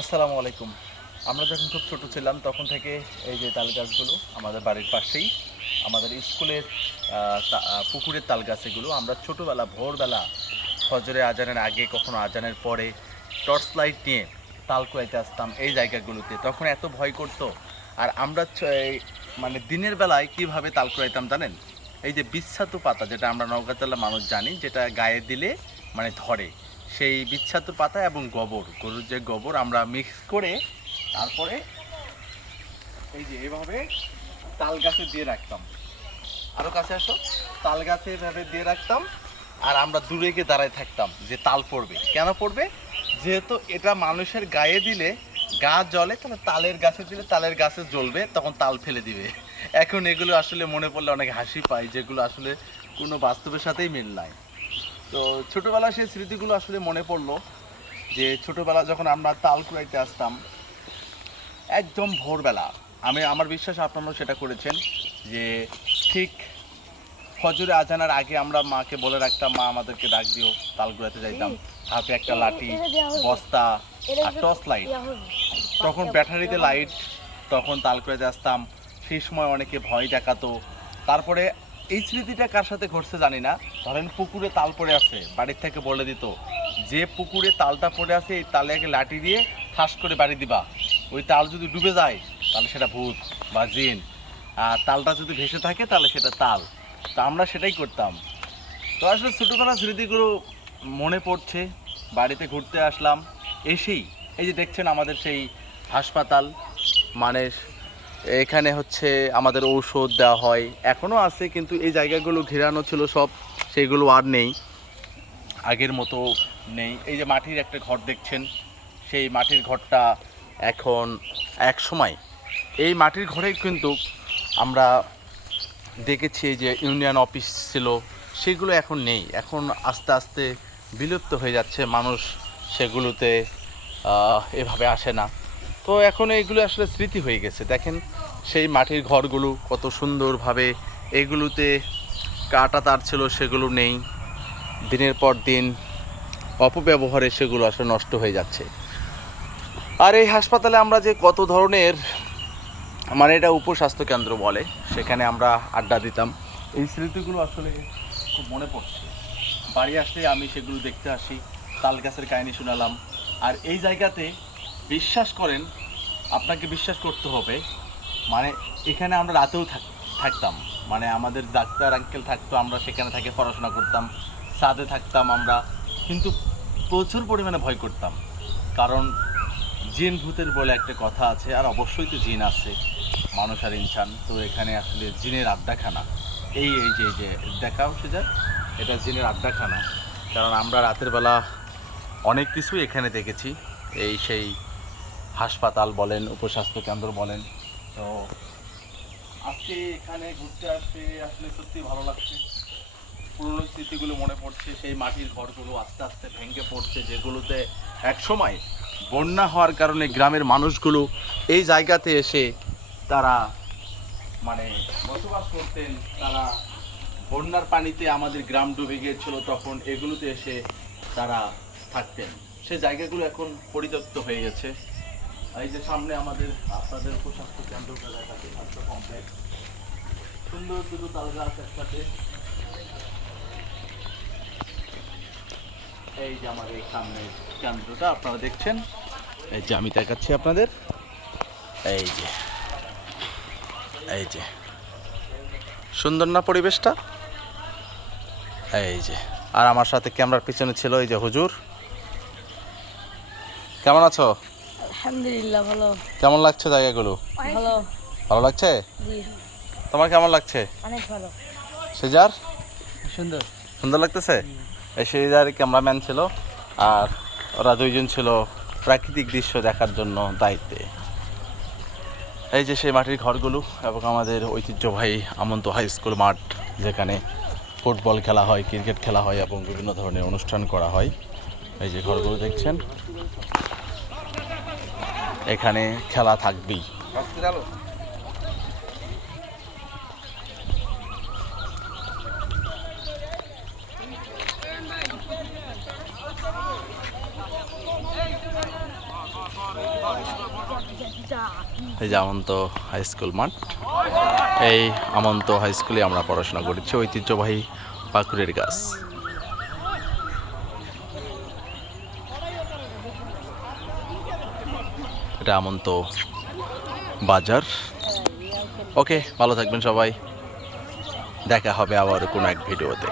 আসসালামু আলাইকুম। আমরা যখন খুব ছোট ছিলাম তখন থেকে এই যে তাল গাছগুলো আমাদের বাড়ির পাশেই আমাদের স্কুলের পুকুরের তাল গাছ এগুলো আমরা ছোটোবেলা ভোরবেলা ফজরে আজানের আগে কখনো আজানের পরে টর্চ লাইট নিয়ে তাল কুড়াইতে আসতাম এই জায়গাগুলোতে। তখন এত ভয় করতো। আর আমরা মানে দিনের বেলায় কিভাবে তাল কুড়াইতাম জানেন? এই যে বিচ্ছাতু পাতা, যেটা আমরা নওগাঁ মানুষ জানি, যেটা গায়ে দিলে মানে ধরে, সেই বিচ্ছাতু পাতা এবং গোবর, গরুর যে গোবর আমরা মিক্স করে তারপরে এই যে এভাবে তাল গাছে দিয়ে রাখতাম। আরও কাছে আসো। তাল গাছে এভাবে দিয়ে রাখতাম আর আমরা দূরে গিয়ে দাঁড়ায় থাকতাম যে তাল পড়বে। কেন পড়বে? যেহেতু এটা মানুষের গায়ে দিলে গা জ্বলে, তাহলে তালের গাছে দিলে তালের গাছে জ্বলবে, তখন তাল ফেলে দিবে। এখন এগুলো আসলে মনে পড়লে অনেক হাসি পায়, যেগুলো আসলে কোনো বাস্তবের সাথেই মিল নাই। তো ছোটোবেলার সেই স্মৃতিগুলো আসলে মনে পড়লো যে ছোটোবেলা যখন আমরা তাল কুড়াইতে আসতাম একদম ভোরবেলা। আমার বিশ্বাস আপনারাও সেটা করেছেন যে ঠিক ফজরে আজানের আগে আমরা মাকে বলে রাখতাম, মা আমাদেরকে ডাক দিও, তাল কুড়াইতে যাইতাম। হাতে একটা লাঠি, বস্তা আর টর্চ লাইট, তখন ব্যাটারিতে লাইট, তখন তাল কুড়াইতে আসতাম। সেই সময় অনেকে ভয় দেখাতো। তারপরে এই স্মৃতিটা কার সাথে ঘটছে জানি না, ধরেন পুকুরে তাল পড়ে আছে, বাড়ির থেকে বলে দিত যে পুকুরে তালটা পড়ে আছে এই তালে লাঠি দিয়ে ঠাস করে বাড়ি দিবা, ওই তাল যদি ডুবে যায় তাহলে সেটা ভূত বা জিন, আর তালটা যদি ভেসে থাকে তাহলে সেটা তাল। তো আমরা সেটাই করতাম। তো আসলে ছোটোবেলার স্মৃতিগুলো মনে পড়ছে। বাড়িতে ঘুরতে আসলাম, এসেই এই যে দেখছেন আমাদের সেই হাসপাতাল, মানে এখানে হচ্ছে আমাদের ঔষধ দেওয়া হয়, এখনও আছে, কিন্তু এই জায়গাগুলো ঘেরানো ছিল সব, সেইগুলো আর নেই, আগের মতো নেই। এই যে মাটির একটা ঘর দেখছেন, সেই মাটির ঘরটা এখন এক সময় এই মাটির ঘরে কিন্তু আমরা দেখেছি যে ইউনিয়ন অফিস ছিল, সেগুলো এখন নেই, এখন আস্তে আস্তে বিলুপ্ত হয়ে যাচ্ছে, মানুষ সেগুলোতে এভাবে আসে না। তো এখন এইগুলো আসলে স্মৃতি হয়ে গেছে। দেখেন সেই মাটির ঘরগুলো কত সুন্দরভাবে, এগুলোতে কাটা তার ছিল, সেগুলো নেই, দিনের পর দিন অপব্যবহারে সেগুলো আসলে নষ্ট হয়ে যাচ্ছে। আর এই হাসপাতালে আমরা যে কত ধরনের, মানে এটা উপস্বাস্থ্য কেন্দ্র বলে, সেখানে আমরা আড্ডা দিতাম, এই স্মৃতিগুলো আসলে খুব মনে পড়ছে। বাড়ি আসলে আমি সেগুলো দেখতে আসি, তাল গাছের কাহিনী শোনালাম। আর এই জায়গাতে বিশ্বাস করেন, আপনাকে বিশ্বাস করতে হবে, মানে এখানে আমরা রাতেও থাকতাম, মানে আমাদের ডাক্তার আঙ্কেল থাকতো, আমরা সেখানে থেকে পড়াশোনা করতাম, ছাদে থাকতাম আমরা, কিন্তু প্রচুর পরিমাণে ভয় করতাম, কারণ জিন ভূতের বলে একটা কথা আছে, আর অবশ্যই তো জিন আছে, মানুষ আর ইনসান, তো এখানে আসলে জিনের আড্ডাখানা। এই এই যে দেখাও সেটা, এটা জিনের আড্ডাখানা, কারণ আমরা রাতের বেলা অনেক কিছুই এখানে দেখেছি। এই সেই হাসপাতাল বলেন, উপস্বাস্থ্য কেন্দ্র বলেন। তো আজকে এখানে ঘুরতে আসতে আসলে সত্যি ভালো লাগছে। পুরনো স্মৃতিগুলো মনে পড়ছে, সেই মাটির ঘরগুলো আস্তে আস্তে ভেঙে পড়ছে, যেগুলোতে এক সময় বন্যা হওয়ার কারণে গ্রামের মানুষগুলো এই জায়গাতে এসে তারা মানে বসবাস করতেন। তারা বন্যার পানিতে আমাদের গ্রাম ডুবে গিয়েছিল, তখন এগুলোতে এসে তারা থাকতেন। সে জায়গাগুলো এখন পরিত্যক্ত হয়ে গেছে। এই যে সামনে আমাদের আপনাদের উপস্বাস্থ্য কেন্দ্রটা দেখাচ্ছে, স্বাস্থ্য কমপ্লেক্স, সুন্দর দুটো তাল গাছ একসাথে। এই যে আমার এই সামনে কেন্দ্রটা আপনারা দেখছেন, এই যে আমি দেখাচ্ছি আপনাদের, এই যে এই যে সুন্দর না পরিবেশটা, এই যে। আর আমার সাথে ক্যামেরার পিছনে ছিল এই যে হুজুর। কেমন আছো? আলহামদুলিল্লাহ ভালো। কেমন লাগছে জায়গাগুলো? ভালো। ভালো লাগছে? জি। তোমার কেমন লাগছে? অনেক ভালো। সেজার? সুন্দর। সুন্দর লাগতেছে? এই সেজার ক্যামেরাম্যান ছিল, আর ওরা দুইজন ছিল প্রাকৃতিক দৃশ্য দেখার জন্য দায়িত্বে। এই যে সেই মাটির ঘরগুলো এবং আমাদের ঐতিহ্যবাহী আমন্ত হাই স্কুল মাঠ, যেখানে ফুটবল খেলা হয়, ক্রিকেট খেলা হয় এবং বিভিন্ন ধরনের অনুষ্ঠান করা হয়। এই যে ঘরগুলো দেখছেন, এখানে খেলা থাকবেই। এই যে আমন্ত হাই স্কুল মাঠ, এই আমন্ত হাই স্কুলে আমরা পড়াশোনা করেছি, ঐতিহ্যবাহী পাকুড়ের গাছ। এটা আমন্ত বাজার। ওকে, ভালো থাকবেন সবাই, দেখা হবে আবার কোনো এক ভিডিওতে।